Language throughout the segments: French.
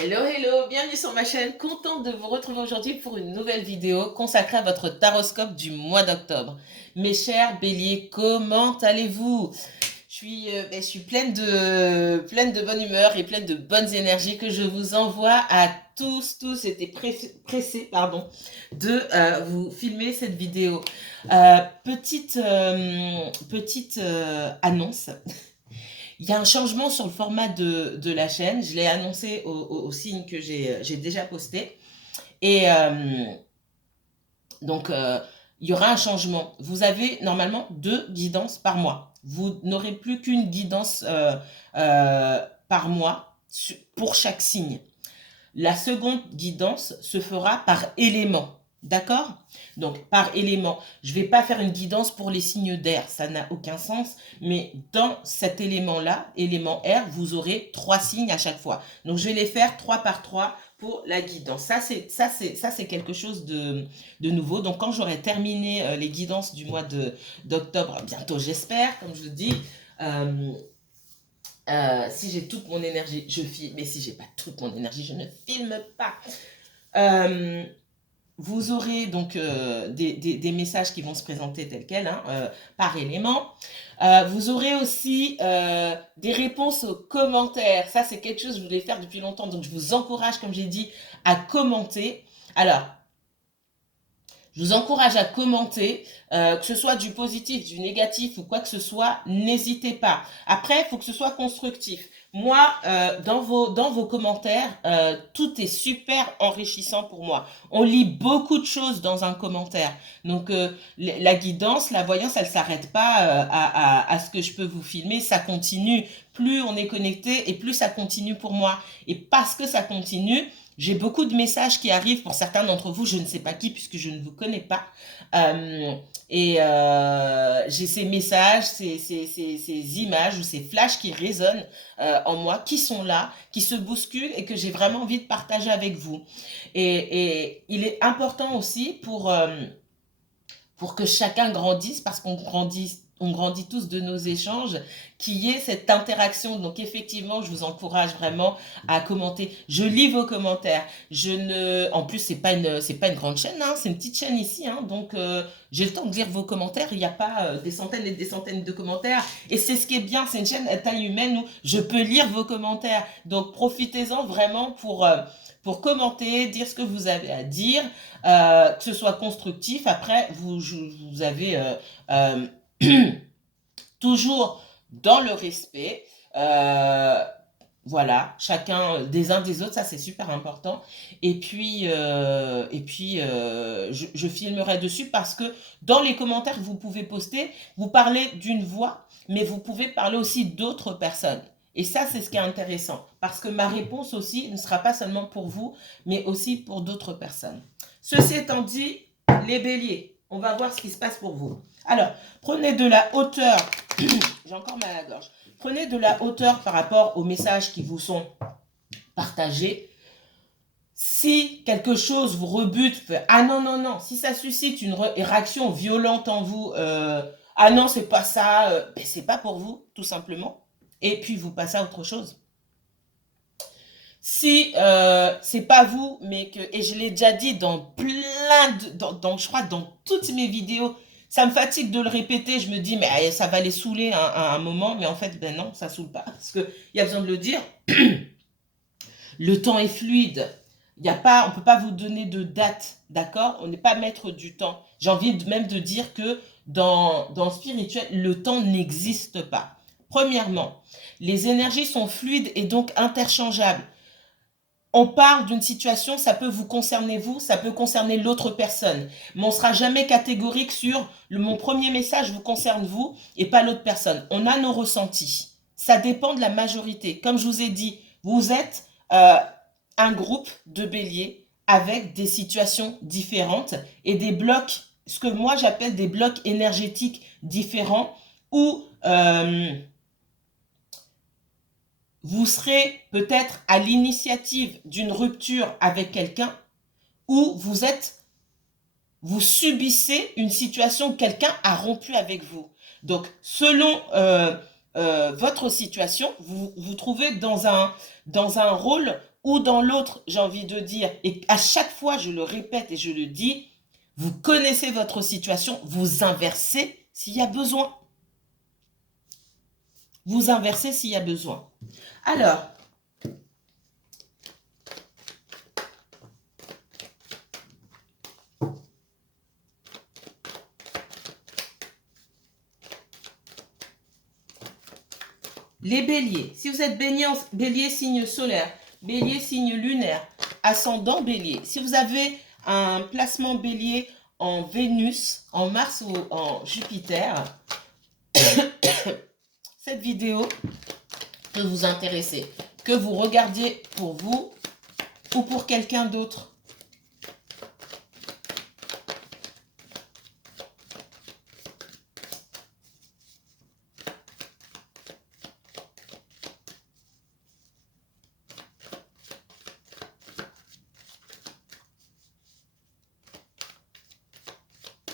Hello, hello, bienvenue sur ma chaîne. Contente de vous retrouver aujourd'hui pour une nouvelle vidéo consacrée à votre taroscope du mois d'octobre. Mes chers béliers, comment allez-vous? Je suis pleine de bonne humeur et pleine de bonnes énergies que je vous envoie à tous. J'étais pressée, de vous filmer cette vidéo. Petite annonce. Il y a un changement sur le format de la chaîne. Je l'ai annoncé au signe que j'ai déjà posté. Et donc, il y aura un changement. Vous avez normalement 2 guidances par mois. Vous n'aurez plus qu'une guidance par mois pour chaque signe. La seconde guidance se fera par élément. D'accord? Donc, par élément. Je ne vais pas faire une guidance pour les signes d'air, ça n'a aucun sens. Mais dans cet élément-là, élément air, vous aurez 3 signes à chaque fois. Donc, je vais les faire 3 par 3 pour la guidance. Ça, c'est quelque chose de nouveau. Donc, quand j'aurai terminé les guidances du mois d'octobre, bientôt j'espère, comme je le dis, si j'ai toute mon énergie, je filme. Mais si j'ai pas toute mon énergie, je ne filme pas. Vous aurez donc des messages qui vont se présenter tels quels, par élément. Vous aurez aussi des réponses aux commentaires. Ça, c'est quelque chose que je voulais faire depuis longtemps. Donc, je vous encourage, comme j'ai dit, à commenter. Alors, je vous encourage à commenter, que ce soit du positif, du négatif ou quoi que ce soit, n'hésitez pas. Après, il faut que ce soit constructif. Moi, dans vos commentaires, tout est super enrichissant pour moi. On lit beaucoup de choses dans un commentaire. Donc, la guidance, la voyance, elle s'arrête pas à ce que je peux vous filmer. Ça continue. Plus on est connecté et plus ça continue pour moi. Et parce que ça continue, j'ai beaucoup de messages qui arrivent pour certains d'entre vous, je ne sais pas qui puisque je ne vous connais pas. J'ai ces messages, ces images ou ces flashs qui résonnent en moi, qui sont là, qui se bousculent et que j'ai vraiment envie de partager avec vous. Et il est important aussi pour que chacun grandisse, parce on grandit tous de nos échanges, qu'il y ait cette interaction. Donc effectivement, je vous encourage vraiment à commenter. Je lis vos commentaires. En plus, c'est pas une grande chaîne, c'est une petite chaîne ici, donc j'ai le temps de lire vos commentaires. Il n'y a pas des centaines et des centaines de commentaires. Et c'est ce qui est bien, c'est une chaîne à taille humaine où je peux lire vos commentaires. Donc profitez-en vraiment pour commenter, dire ce que vous avez à dire, que ce soit constructif. Après, vous avez euh, toujours dans le respect. Voilà, chacun des uns des autres, ça c'est super important. Je filmerai dessus parce que dans les commentaires que vous pouvez poster, vous parlez d'une voix, mais vous pouvez parler aussi d'autres personnes. Et ça, c'est ce qui est intéressant, parce que ma réponse aussi ne sera pas seulement pour vous, mais aussi pour d'autres personnes. Ceci étant dit, les béliers, on va voir ce qui se passe pour vous. Alors, prenez de la hauteur. J'ai encore mal à la gorge. Prenez de la hauteur par rapport aux messages qui vous sont partagés. Si quelque chose vous rebute, ah non, non, non, si ça suscite une réaction violente en vous, ah non, c'est pas ça, c'est pas pour vous, tout simplement. Et puis vous passez à autre chose. Si c'est pas vous, mais que, et je l'ai déjà dit dans je crois dans toutes mes vidéos, ça me fatigue de le répéter, je me dis, mais ça va les saouler à un moment, mais en fait, ben non, ça saoule pas, parce qu'il y a besoin de le dire. Le temps est fluide. On ne peut pas vous donner de date, d'accord? On n'est pas maître du temps. J'ai envie même de dire que dans le spirituel, le temps n'existe pas. Premièrement, les énergies sont fluides et donc interchangeables. On parle d'une situation, ça peut vous concerner vous, ça peut concerner l'autre personne. Mais on ne sera jamais catégorique sur mon premier message vous concerne vous et pas l'autre personne. On a nos ressentis. Ça dépend de la majorité. Comme je vous ai dit, vous êtes un groupe de béliers avec des situations différentes et des blocs, ce que moi j'appelle des blocs énergétiques différents où vous serez peut-être à l'initiative d'une rupture avec quelqu'un ou vous subissez une situation où quelqu'un a rompu avec vous. Donc, selon votre situation, vous vous trouvez dans un rôle ou dans l'autre, j'ai envie de dire, et à chaque fois je le répète et je le dis, vous connaissez votre situation, vous inversez s'il y a besoin. Vous inversez s'il y a besoin. Alors, les béliers, si vous êtes bélier signe solaire, bélier signe lunaire, ascendant bélier, si vous avez un placement bélier en Vénus, en Mars ou en Jupiter, cette vidéo peut vous intéresser. Que vous regardiez pour vous ou pour quelqu'un d'autre.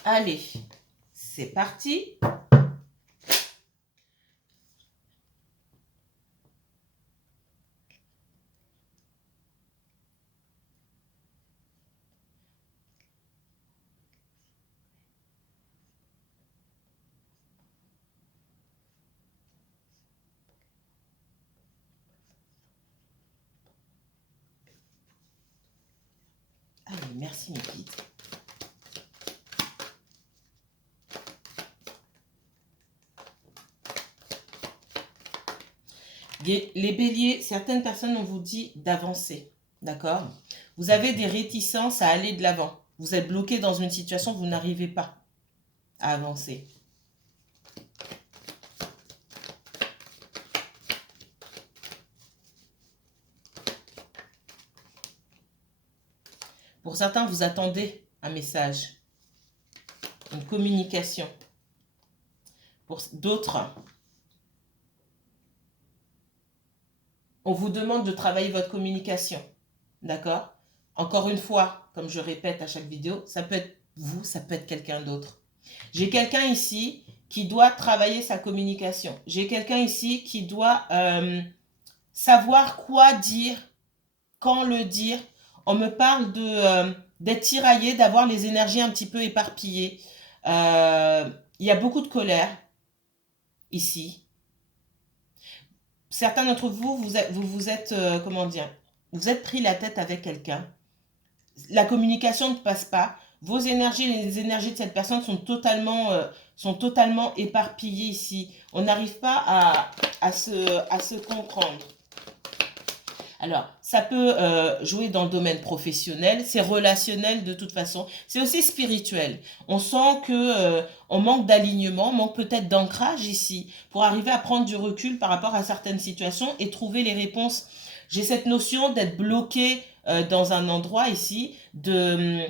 Allez, c'est parti. Allez, merci mes guides. Les béliers, certaines personnes, on vous dit d'avancer, d'accord? Vous avez des réticences à aller de l'avant. Vous êtes bloqué dans une situation, vous n'arrivez pas à avancer. Pour certains, vous attendez un message, une communication. Pour d'autres, on vous demande de travailler votre communication. D'accord? Encore une fois, comme je répète à chaque vidéo, ça peut être vous, ça peut être quelqu'un d'autre. J'ai quelqu'un ici qui doit travailler sa communication. J'ai quelqu'un ici qui doit savoir quoi dire, quand le dire. On me parle d'être tiraillé, d'avoir les énergies un petit peu éparpillées. Il y a beaucoup de colère ici. Certains d'entre vous, vous êtes, comment dire, vous êtes pris la tête avec quelqu'un. La communication ne passe pas. Vos énergies, les énergies de cette personne sont totalement éparpillées ici. On n'arrive pas à se comprendre. Alors, ça peut jouer dans le domaine professionnel, c'est relationnel de toute façon, c'est aussi spirituel. On sent que on manque d'alignement, on manque peut-être d'ancrage ici pour arriver à prendre du recul par rapport à certaines situations et trouver les réponses. J'ai cette notion d'être bloqué dans un endroit ici, on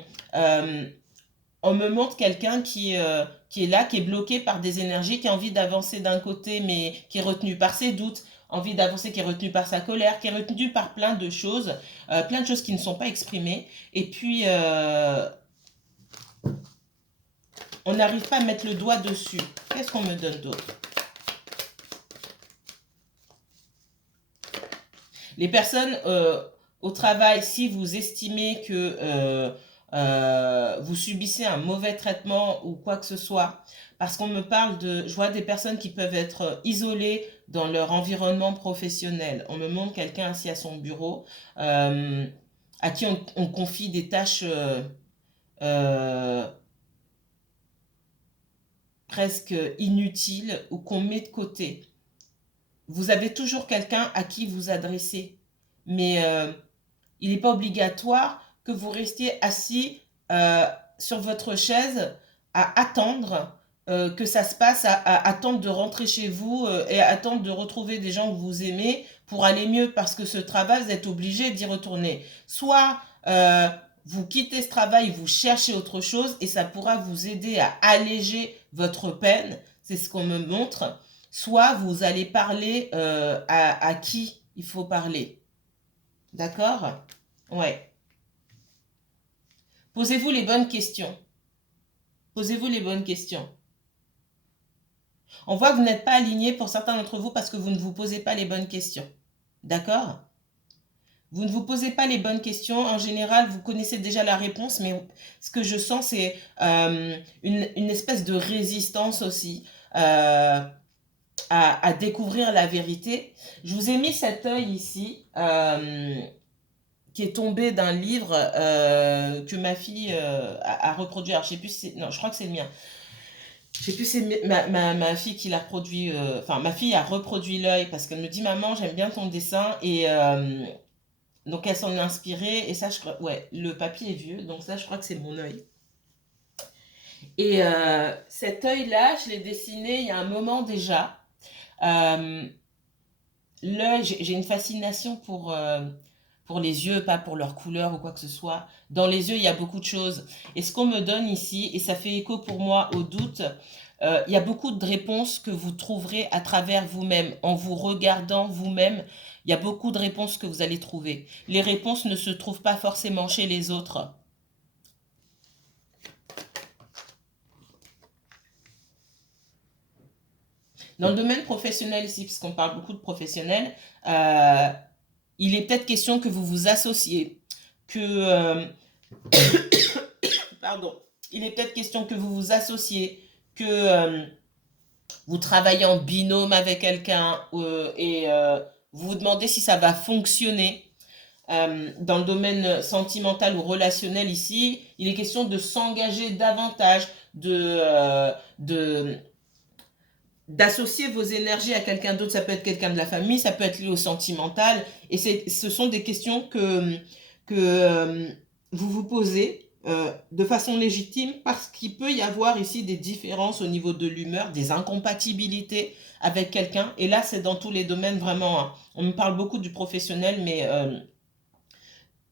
me montre quelqu'un qui est là, qui est bloqué par des énergies, qui a envie d'avancer d'un côté, mais qui est retenu par ses doutes, envie d'avancer, qui est retenu par sa colère, qui est retenu par plein de choses qui ne sont pas exprimées. Et puis, on n'arrive pas à mettre le doigt dessus. Qu'est-ce qu'on me donne d'autre? Les personnes au travail, si vous estimez que vous subissez un mauvais traitement ou quoi que ce soit, parce qu'on me parle je vois des personnes qui peuvent être isolées dans leur environnement professionnel. On me montre quelqu'un assis à son bureau, à qui on confie des tâches presque inutiles ou qu'on met de côté. Vous avez toujours quelqu'un à qui vous adresser, mais il n'est pas obligatoire que vous restiez assis sur votre chaise à attendre que ça se passe, à attendre de rentrer chez vous et à attendre de retrouver des gens que vous aimez pour aller mieux, parce que ce travail, vous êtes obligé d'y retourner. Soit vous quittez ce travail, vous cherchez autre chose et ça pourra vous aider à alléger votre peine, c'est ce qu'on me montre. Soit vous allez parler à qui il faut parler. D'accord? Ouais. Posez-vous les bonnes questions. Posez-vous les bonnes questions. On voit que vous n'êtes pas aligné pour certains d'entre vous parce que vous ne vous posez pas les bonnes questions. D'accord? Vous ne vous posez pas les bonnes questions. En général, vous connaissez déjà la réponse, mais ce que je sens, c'est une espèce de résistance aussi à découvrir la vérité. Je vous ai mis cet œil ici, qui est tombé d'un livre que ma fille a reproduit. Alors, je sais plus si non, je crois que c'est le mien. Je sais plus si c'est ma fille qui l'a reproduit. Enfin, ma fille a reproduit l'œil parce qu'elle me dit, maman, j'aime bien ton dessin. Et donc, elle s'en est inspirée. Et ça, ouais, le papier est vieux. Donc, ça, je crois que c'est mon œil. Et cet œil-là, je l'ai dessiné il y a un moment déjà. L'œil, j'ai une fascination pour les yeux, pas pour leur couleur ou quoi que ce soit. Dans les yeux, il y a beaucoup de choses. Et ce qu'on me donne ici, et ça fait écho pour moi au doute, il y a beaucoup de réponses que vous trouverez à travers vous-même, en vous regardant vous-même. Il y a beaucoup de réponses que vous allez trouver. Les réponses ne se trouvent pas forcément chez les autres. Dans le domaine professionnel ici, parce qu'on parle beaucoup de professionnels, il est peut-être question que vous vous associez, que pardon, il est peut-être question que vous vous associez, que vous travaillez en binôme avec quelqu'un et vous vous demandez si ça va fonctionner. Dans le domaine sentimental ou relationnel ici, il est question de s'engager davantage, de d'associer vos énergies à quelqu'un d'autre. Ça peut être quelqu'un de la famille, ça peut être lié au sentimental. Et ce sont des questions que vous vous posez de façon légitime parce qu'il peut y avoir ici des différences au niveau de l'humeur, des incompatibilités avec quelqu'un. Et là, c'est dans tous les domaines vraiment. Hein. On me parle beaucoup du professionnel, mais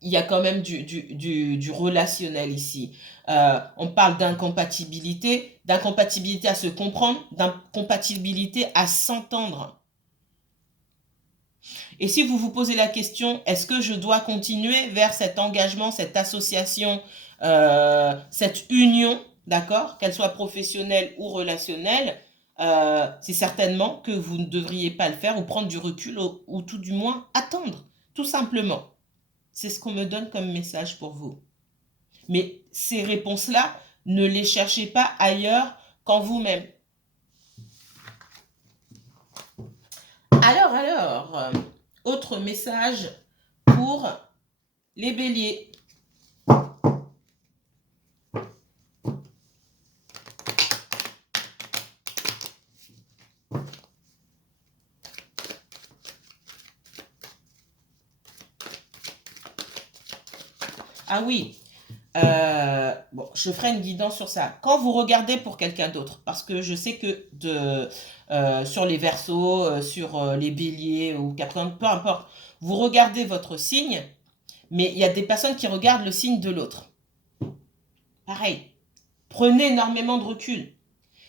il y a quand même du relationnel ici. On parle d'incompatibilité à se comprendre, d'incompatibilité à s'entendre. Et si vous vous posez la question, est-ce que je dois continuer vers cet engagement, cette association, cette union, d'accord, qu'elle soit professionnelle ou relationnelle, c'est certainement que vous ne devriez pas le faire ou prendre du recul ou tout du moins attendre, tout simplement. C'est ce qu'on me donne comme message pour vous. Mais ces réponses-là, ne les cherchez pas ailleurs qu'en vous-même. Alors, autre message pour les béliers. Ah oui, bon, je ferai une guidance sur ça. Quand vous regardez pour quelqu'un d'autre, parce que je sais que sur les verseaux, sur les béliers ou Capricorne, peu importe, vous regardez votre signe, mais il y a des personnes qui regardent le signe de l'autre. Pareil, prenez énormément de recul.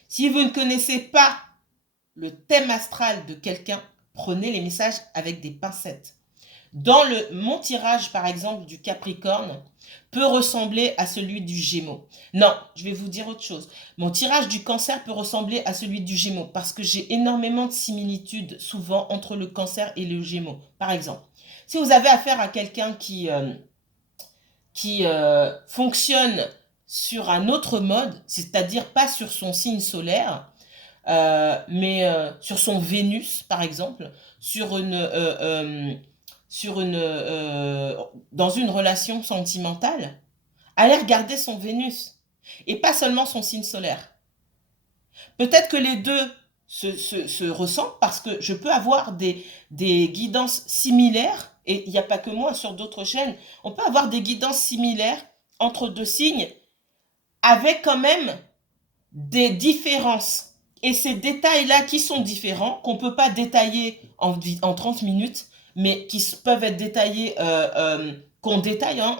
Si vous ne connaissez pas le thème astral de quelqu'un, prenez les messages avec des pincettes. Mon tirage, par exemple, du Capricorne peut ressembler à celui du Gémeaux. Non, je vais vous dire autre chose. Mon tirage du Cancer peut ressembler à celui du Gémeaux parce que j'ai énormément de similitudes souvent entre le Cancer et le Gémeaux. Par exemple, si vous avez affaire à quelqu'un qui fonctionne sur un autre mode, c'est-à-dire pas sur son signe solaire, mais sur son Vénus, par exemple, dans une relation sentimentale, allez regarder son Vénus et pas seulement son signe solaire. Peut-être que les deux se ressemblent parce que je peux avoir des guidances similaires, et il n'y a pas que moi, sur d'autres chaînes, on peut avoir des guidances similaires entre deux signes avec quand même des différences. Et ces détails-là qui sont différents, qu'on ne peut pas détailler en 30 minutes, mais qui peuvent être détaillés, qu'on détaille hein,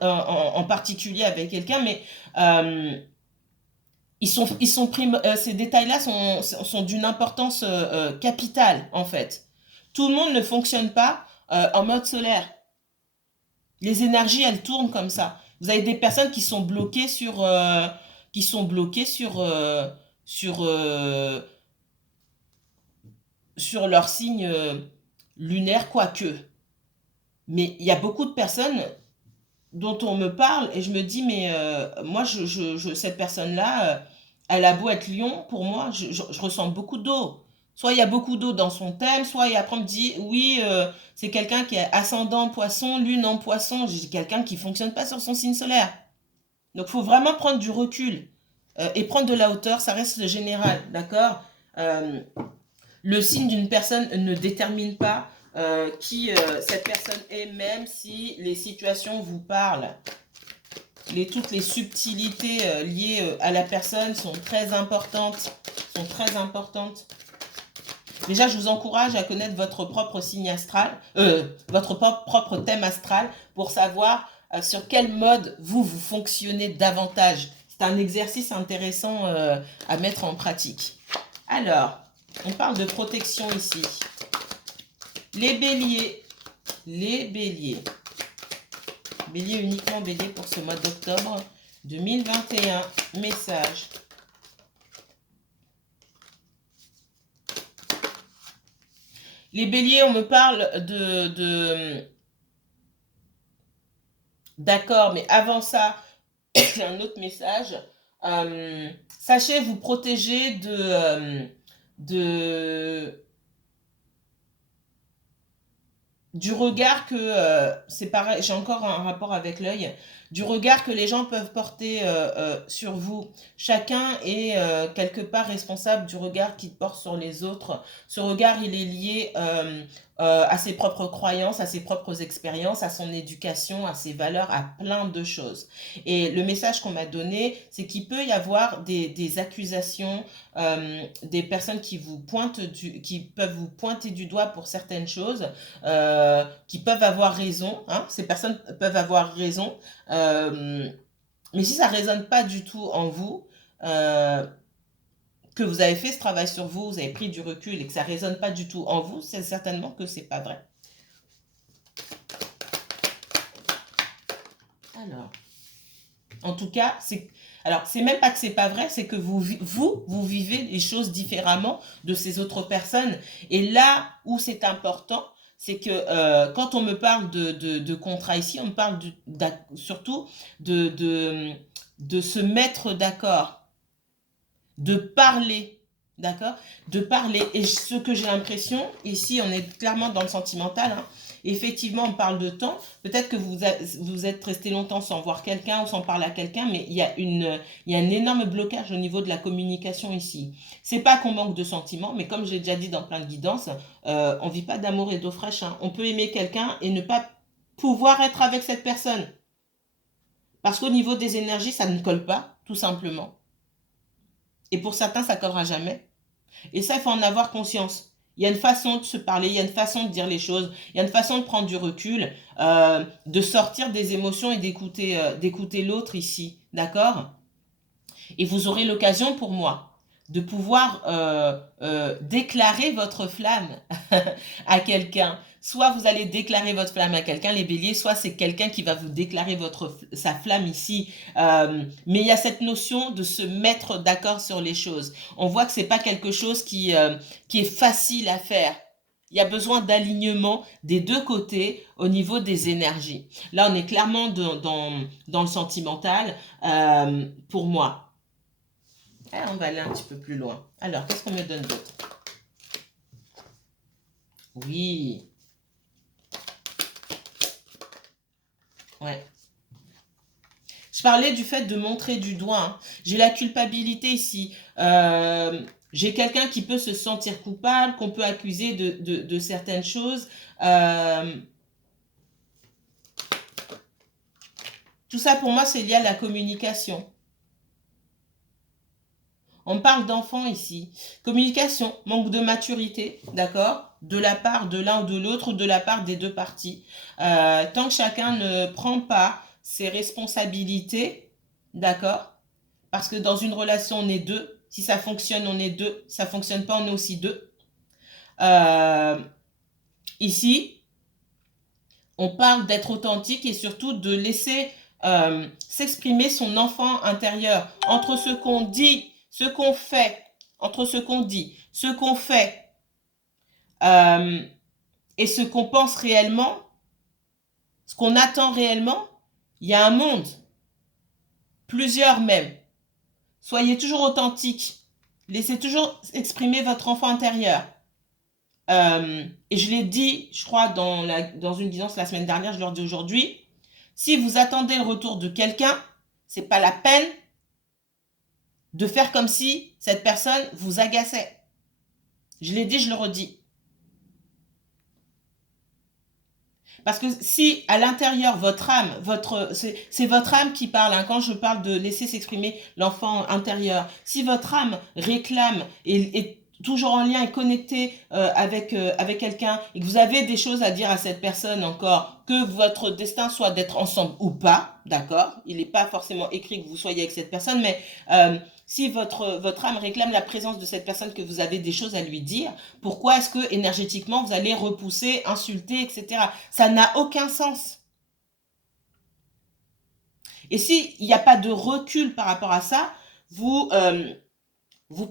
en particulier avec quelqu'un, mais ces détails-là sont d'une importance capitale, en fait. Tout le monde ne fonctionne pas en mode solaire. Les énergies, elles tournent comme ça. Vous avez des personnes qui sont bloquées sur, sur leur signe lunaire, quoique. Mais il y a beaucoup de personnes dont on me parle et je me dis, mais moi, cette personne-là, elle a beau être lion, pour moi, je ressens beaucoup d'eau. Soit il y a beaucoup d'eau dans son thème, soit après on me dit, oui, c'est quelqu'un qui est ascendant poisson, lune en poisson, j'ai quelqu'un qui fonctionne pas sur son signe solaire. Donc il faut vraiment prendre du recul et prendre de la hauteur, ça reste général, d'accord. Euh, le signe d'une personne ne détermine pas qui cette personne est, même si les situations vous parlent. Toutes les subtilités liées à la personne sont très importantes. Sont très importantes. Déjà, je vous encourage à connaître votre propre signe astral, votre propre thème astral, pour savoir sur quel mode vous fonctionnez davantage. C'est un exercice intéressant à mettre en pratique. Alors, on parle de protection ici. Les béliers. Les béliers. Bélier, uniquement bélier pour ce mois d'octobre 2021. Message. Les béliers, on me parle d'accord, mais avant ça, j'ai un autre message. Sachez vous protéger du regard que, c'est pareil, j'ai encore un rapport avec l'œil, du regard que les gens peuvent porter sur vous. Chacun est quelque part responsable du regard qu'il porte sur les autres. Ce regard, il est lié à ses propres croyances, à ses propres expériences, à son éducation, à ses valeurs, à plein de choses. Et le message qu'on m'a donné, c'est qu'il peut y avoir des accusations, des personnes qui qui peuvent vous pointer du doigt pour certaines choses, qui peuvent avoir raison, hein, ces personnes peuvent avoir raison, mais si ça ne résonne pas du tout en vous, que vous avez fait ce travail sur vous, vous avez pris du recul et que ça ne résonne pas du tout en vous, c'est certainement que c'est pas vrai. Alors, en tout cas, c'est même pas que c'est pas vrai, c'est que vous vivez les choses différemment de ces autres personnes. Et là où c'est important, c'est que quand on me parle de contrat ici, on me parle surtout de se mettre d'accord, de parler, d'accord, de parler. Et ce que j'ai l'impression, ici on est clairement dans le sentimental, hein. Effectivement, on parle de temps. Peut-être que vous êtes resté longtemps sans voir quelqu'un ou sans parler à quelqu'un, mais il y a un énorme blocage au niveau de la communication ici. C'est pas qu'on manque de sentiments, mais comme j'ai déjà dit dans plein de guidances, on vit pas d'amour et d'eau fraîche, hein. On peut aimer quelqu'un et ne pas pouvoir être avec cette personne. Parce qu'au niveau des énergies, ça ne colle pas, tout simplement. Et pour certains, ça ne collera jamais. Et ça, il faut en avoir conscience. Il y a une façon de se parler, il y a une façon de dire les choses, il y a une façon de prendre du recul, de sortir des émotions et d'écouter l'autre ici. D'accord? Et vous aurez l'occasion pour moi de pouvoir déclarer votre flamme à quelqu'un. Soit vous allez déclarer votre flamme à quelqu'un, les béliers, soit c'est quelqu'un qui va vous déclarer sa flamme ici. Mais il y a cette notion de se mettre d'accord sur les choses. On voit que c'est pas quelque chose qui est facile à faire. Il y a besoin d'alignement des deux côtés au niveau des énergies. Là, on est clairement dans le sentimental pour moi. Ah, on va aller un petit peu plus loin. Alors, qu'est-ce qu'on me donne d'autre? Oui. Ouais. Je parlais du fait de montrer du doigt, hein. J'ai la culpabilité ici. J'ai quelqu'un qui peut se sentir coupable, qu'on peut accuser de certaines choses. Tout ça, pour moi, c'est lié à la communication. On parle d'enfants ici. Communication, manque de maturité, d'accord? De la part de l'un ou de l'autre, ou de la part des deux parties. Tant que chacun ne prend pas ses responsabilités, d'accord? Parce que dans une relation, on est deux. Si ça fonctionne, on est deux. Si ça fonctionne pas, on est aussi deux. Euh, Ici, on parle d'être authentique et surtout de laisser s'exprimer son enfant intérieur entre ce qu'on dit, ce qu'on fait, entre ce qu'on dit, ce qu'on fait euh, et ce qu'on pense réellement. Ce qu'on attend réellement, il y a un monde, plusieurs même. Soyez toujours authentique. Laissez toujours exprimer votre enfant intérieur. Et je l'ai dit, je crois, dans une guidance la semaine dernière, je leur dis aujourd'hui, si vous attendez le retour de quelqu'un, c'est pas la peine de faire comme si cette personne vous agaçait. Je l'ai dit, je le redis. Parce que si à l'intérieur, votre âme, c'est votre âme qui parle, hein, quand je parle de laisser s'exprimer l'enfant intérieur, si votre âme réclame et est toujours en lien et connecté avec quelqu'un et que vous avez des choses à dire à cette personne encore, que votre destin soit d'être ensemble ou pas, d'accord? Il n'est pas forcément écrit que vous soyez avec cette personne, mais si votre âme réclame la présence de cette personne, que vous avez des choses à lui dire, pourquoi est-ce que énergétiquement vous allez repousser, insulter, etc. Ça n'a aucun sens. Et s'il n'y a pas de recul par rapport à ça, vous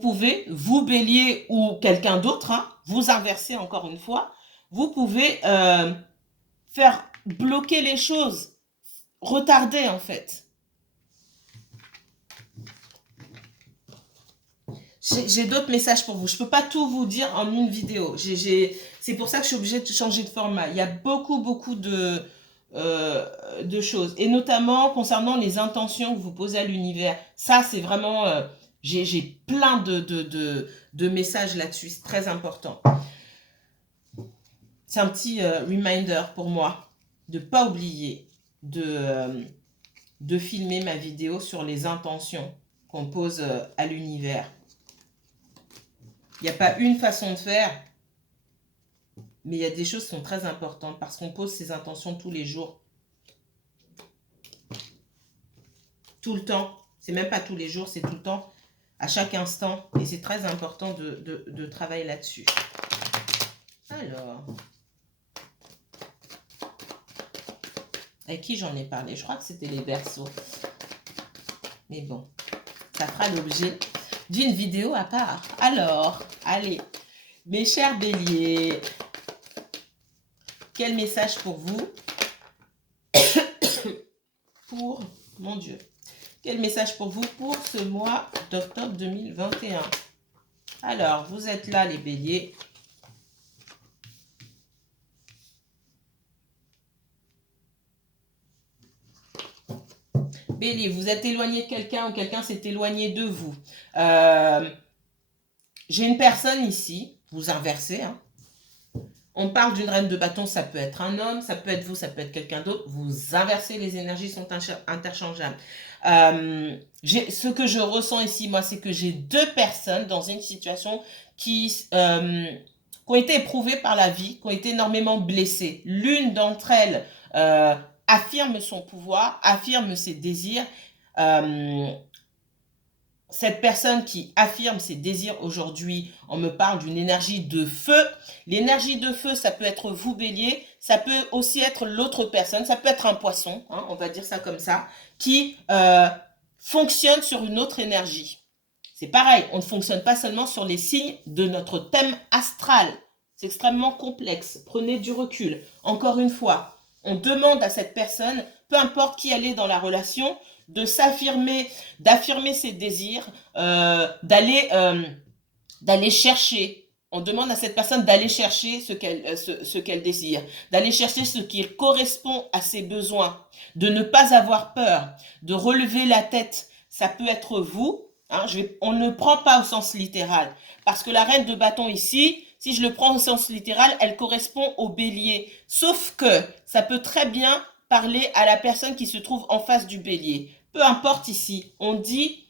pouvez, vous bélier ou quelqu'un d'autre, hein, vous inverser encore une fois, vous pouvez faire bloquer les choses, retarder en fait. J'ai d'autres messages pour vous. Je ne peux pas tout vous dire en une vidéo. C'est pour ça que je suis obligée de changer de format. Il y a beaucoup de choses. Et notamment concernant les intentions que vous posez à l'univers. Ça, c'est vraiment... j'ai plein de messages là-dessus. C'est très important. C'est un petit reminder pour moi de ne pas oublier de filmer ma vidéo sur les intentions qu'on pose à l'univers. Il n'y a pas une façon de faire, mais il y a des choses qui sont très importantes parce qu'on pose ses intentions tous les jours. Tout le temps. C'est même pas tous les jours, c'est tout le temps, à chaque instant. Et c'est très important de travailler là-dessus. Alors, avec qui j'en ai parlé? Je crois que c'était les Verseaux. Mais bon, ça fera l'objet d'une vidéo à part. Alors, allez, mes chers béliers, quel message pour vous? Mon Dieu, quel message pour vous pour ce mois d'octobre 2021? Alors, vous êtes là, les béliers. Bélier, vous êtes éloigné de quelqu'un ou quelqu'un s'est éloigné de vous. J'ai une personne ici, vous inversez, hein. On parle d'une reine de bâton, ça peut être un homme, ça peut être vous, ça peut être quelqu'un d'autre. Vous inversez, les énergies sont interchangeables. Ce que je ressens ici, moi, c'est que j'ai deux personnes dans une situation qui ont été éprouvées par la vie, qui ont été énormément blessées. L'une d'entre elles affirme son pouvoir, affirme ses désirs. Cette personne qui affirme ses désirs aujourd'hui, on me parle d'une énergie de feu. L'énergie de feu, ça peut être vous, bélier, ça peut aussi être l'autre personne, ça peut être un poisson, hein, on va dire ça comme ça, qui fonctionne sur une autre énergie. C'est pareil, on ne fonctionne pas seulement sur les signes de notre thème astral. C'est extrêmement complexe, prenez du recul. Encore une fois, on demande à cette personne, peu importe qui elle est dans la relation, de s'affirmer, d'affirmer ses désirs, d'aller chercher. On demande à cette personne d'aller chercher ce qu'elle désire, d'aller chercher ce qui correspond à ses besoins, de ne pas avoir peur, de relever la tête. Ça peut être vous, hein, on ne prend pas au sens littéral, parce que la reine de bâton ici, si je le prends au sens littéral, elle correspond au bélier. Sauf que ça peut très bien parler à la personne qui se trouve en face du bélier. Peu importe ici, on dit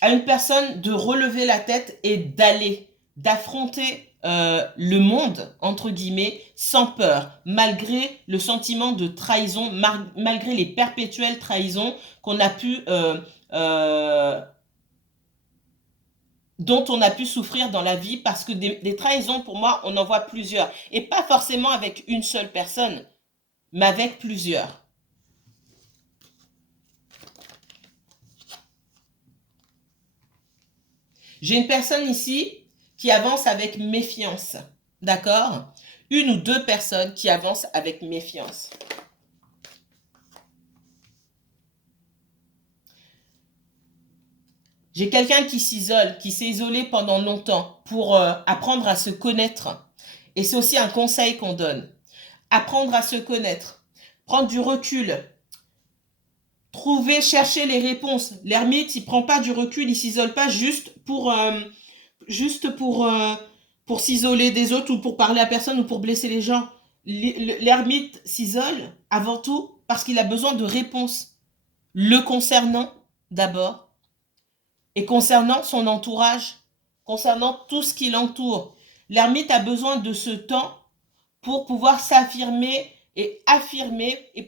à une personne de relever la tête et d'aller, d'affronter le monde, entre guillemets, sans peur, malgré le sentiment de trahison, malgré les perpétuelles trahisons qu'on a pu... dont on a pu souffrir dans la vie, parce que des trahisons, pour moi, on en voit plusieurs. Et pas forcément avec une seule personne, mais avec plusieurs. J'ai une personne ici qui avance avec méfiance, d'accord? une ou deux personnes qui avancent avec méfiance. J'ai quelqu'un qui s'isole, qui s'est isolé pendant longtemps pour apprendre à se connaître. Et c'est aussi un conseil qu'on donne. Apprendre à se connaître, prendre du recul, trouver, chercher les réponses. L'ermite, il prend pas du recul, il s'isole pas juste pour s'isoler des autres ou pour parler à personne ou pour blesser les gens. L'ermite s'isole avant tout parce qu'il a besoin de réponses le concernant d'abord et concernant son entourage, concernant tout ce qui l'entoure. L'ermite a besoin de ce temps pour pouvoir s'affirmer et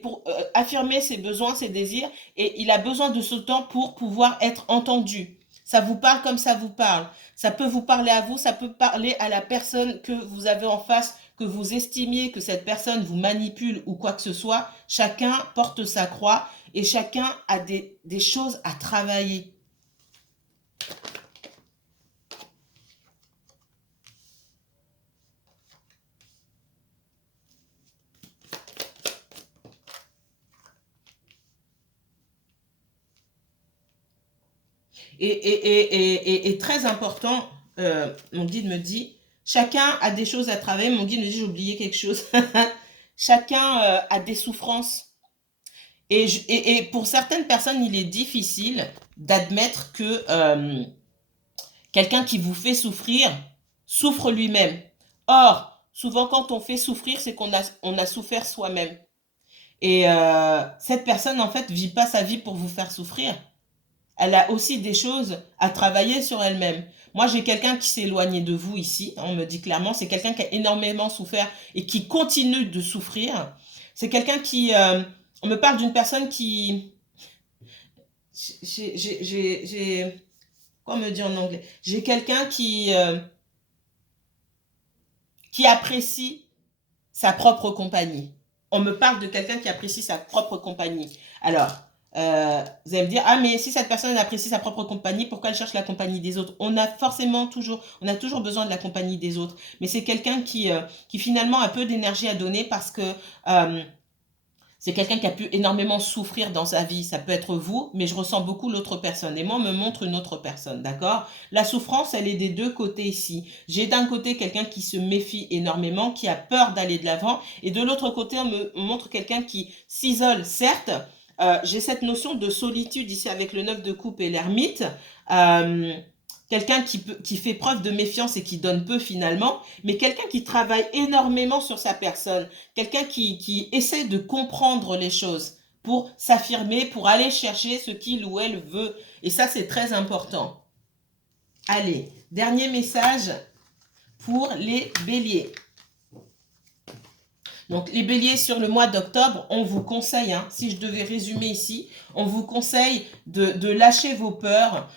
pour affirmer ses besoins, ses désirs, et il a besoin de ce temps pour pouvoir être entendu. Ça vous parle comme ça vous parle. Ça peut vous parler à vous, ça peut parler à la personne que vous avez en face, que vous estimiez que cette personne vous manipule ou quoi que ce soit. Chacun porte sa croix et chacun a des choses à travailler. Et très important, mon guide me dit, chacun a des choses à travailler. Mon guide me dit, j'ai oublié quelque chose. Chacun a des souffrances. Et pour certaines personnes, il est difficile d'admettre que quelqu'un qui vous fait souffrir souffre lui-même. Or, souvent quand on fait souffrir, c'est on a souffert soi-même. Et cette personne, en fait, vit pas sa vie pour vous faire souffrir. Elle a aussi des choses à travailler sur elle-même. Moi, j'ai quelqu'un qui s'est éloigné de vous ici. On me dit clairement, c'est quelqu'un qui a énormément souffert et qui continue de souffrir. C'est quelqu'un qui... on me parle d'une personne qui... Quoi on me dit en anglais? J'ai quelqu'un qui apprécie sa propre compagnie. On me parle de quelqu'un qui apprécie sa propre compagnie. Alors, vous allez me dire, ah mais si cette personne apprécie sa propre compagnie, pourquoi elle cherche la compagnie des autres? On a toujours besoin de la compagnie des autres. Mais c'est quelqu'un qui finalement a peu d'énergie à donner parce que c'est quelqu'un qui a pu énormément souffrir dans sa vie. Ça peut être vous, mais je ressens beaucoup l'autre personne. Et moi, on me montre une autre personne, d'accord? La souffrance, elle est des deux côtés ici. J'ai d'un côté quelqu'un qui se méfie énormément, qui a peur d'aller de l'avant. Et de l'autre côté, on me montre quelqu'un qui s'isole, certes. J'ai cette notion de solitude ici avec le 9 de coupe et l'ermite. Quelqu'un qui fait preuve de méfiance et qui donne peu finalement, mais quelqu'un qui travaille énormément sur sa personne, quelqu'un qui essaie de comprendre les choses pour s'affirmer, pour aller chercher ce qu'il ou elle veut. Et ça, c'est très important. Allez, dernier message pour les béliers. Donc, les béliers sur le mois d'octobre, on vous conseille, si je devais résumer ici, on vous conseille de lâcher vos peurs,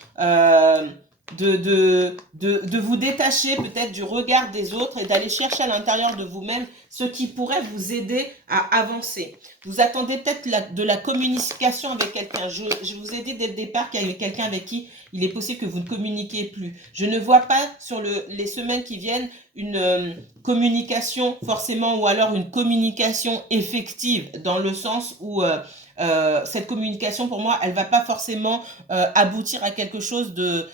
de vous détacher peut-être du regard des autres et d'aller chercher à l'intérieur de vous-même ce qui pourrait vous aider à avancer. Vous attendez peut-être de la communication avec quelqu'un. Je vous ai dit dès le départ qu'il y avait quelqu'un avec qui il est possible que vous ne communiquiez plus. Je ne vois pas sur les semaines qui viennent une communication forcément ou alors une communication effective dans le sens où cette communication pour moi elle va pas forcément aboutir à quelque chose de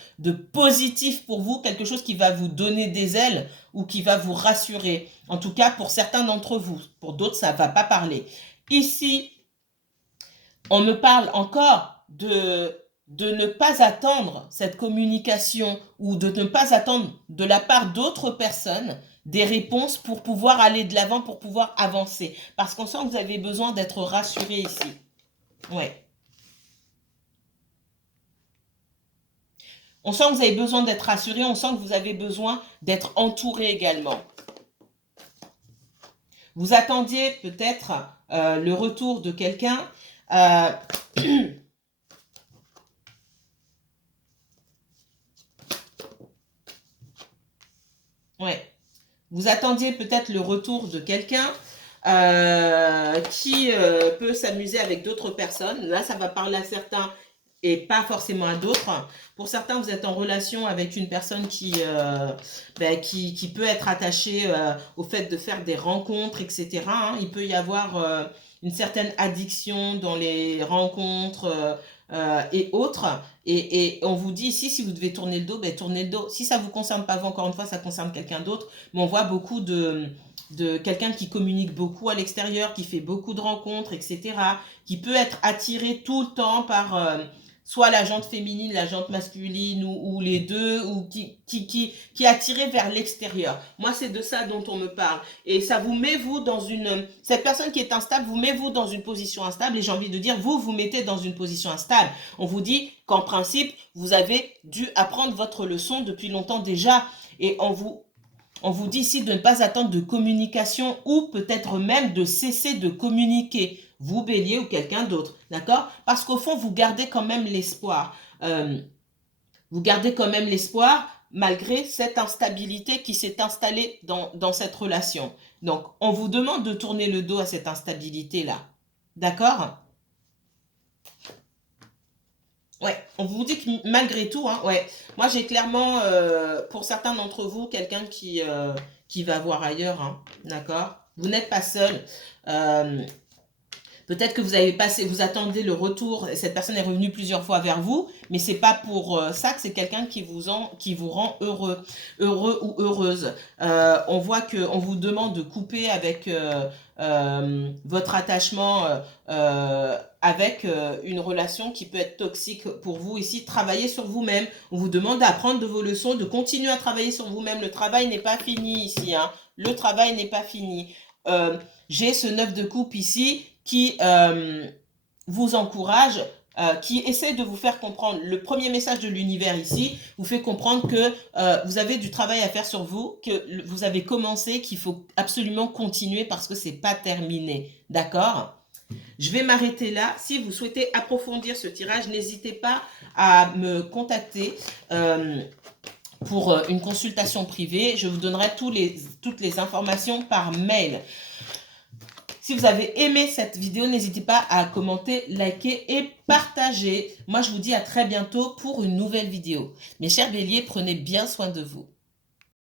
positif pour vous, quelque chose qui va vous donner des ailes ou qui va vous rassurer. En tout cas pour certains d'entre vous, pour d'autres ça va pas parler. Ici on me parle encore de ne pas attendre cette communication ou de ne pas attendre de la part d'autres personnes des réponses pour pouvoir aller de l'avant, pour pouvoir avancer. Parce qu'on sent que vous avez besoin d'être rassuré ici. Ouais. On sent que vous avez besoin d'être rassuré, on sent que vous avez besoin d'être entouré également. Vous attendiez peut-être le retour de quelqu'un. Ouais. Vous attendiez peut-être le retour de quelqu'un qui peut s'amuser avec d'autres personnes. Là, ça va parler à certains et pas forcément à d'autres. Pour certains, vous êtes en relation avec une personne qui peut être attachée au fait de faire des rencontres, etc., hein. Il peut y avoir une certaine addiction dans les rencontres et autres. Et on vous dit ici, si vous devez tourner le dos, ben, tournez le dos. Si ça ne vous concerne pas vous, encore une fois, ça concerne quelqu'un d'autre. Mais on voit beaucoup de quelqu'un qui communique beaucoup à l'extérieur, qui fait beaucoup de rencontres, etc., qui peut être attiré tout le temps par soit la jante féminine, la jante masculine, ou les deux, ou qui est attiré vers l'extérieur. Moi, c'est de ça dont on me parle. Et ça vous met, vous, dans une... Cette personne qui est instable, vous met, vous, dans une position instable. Et j'ai envie de dire, vous mettez dans une position instable. On vous dit qu'en principe, vous avez dû apprendre votre leçon depuis longtemps déjà. Et on vous dit ici de ne pas attendre de communication ou peut-être même de cesser de communiquer, vous Bélier ou quelqu'un d'autre, d'accord? Parce qu'au fond, vous gardez quand même l'espoir. Vous gardez quand même l'espoir malgré cette instabilité qui s'est installée dans cette relation. Donc, on vous demande de tourner le dos à cette instabilité-là, d'accord? Ouais, on vous dit que malgré tout, hein, ouais. Moi, j'ai clairement, pour certains d'entre vous, quelqu'un qui va voir ailleurs, hein, d'accord? Vous n'êtes pas seul. Euh, Peut-être que vous avez passé, vous attendez le retour, et cette personne est revenue plusieurs fois vers vous, mais c'est pas pour ça que c'est quelqu'un qui vous rend heureux ou heureuse. On voit que on vous demande de couper avec votre attachement avec une relation qui peut être toxique pour vous. Ici, travaillez sur vous-même. On vous demande d'apprendre de vos leçons, de continuer à travailler sur vous-même. Le travail n'est pas fini ici, hein. Le travail n'est pas fini. J'ai ce 9 de coupe ici qui vous encourage, qui essaie de vous faire comprendre. Le premier message de l'univers ici vous fait comprendre que vous avez du travail à faire sur vous, que vous avez commencé, qu'il faut absolument continuer parce que c'est pas terminé. D'accord? Je vais m'arrêter là. Si vous souhaitez approfondir ce tirage, n'hésitez pas à me contacter pour une consultation privée. Je vous donnerai toutes les informations par mail. Si vous avez aimé cette vidéo, n'hésitez pas à commenter, liker et partager. Moi, je vous dis à très bientôt pour une nouvelle vidéo. Mes chers béliers, prenez bien soin de vous.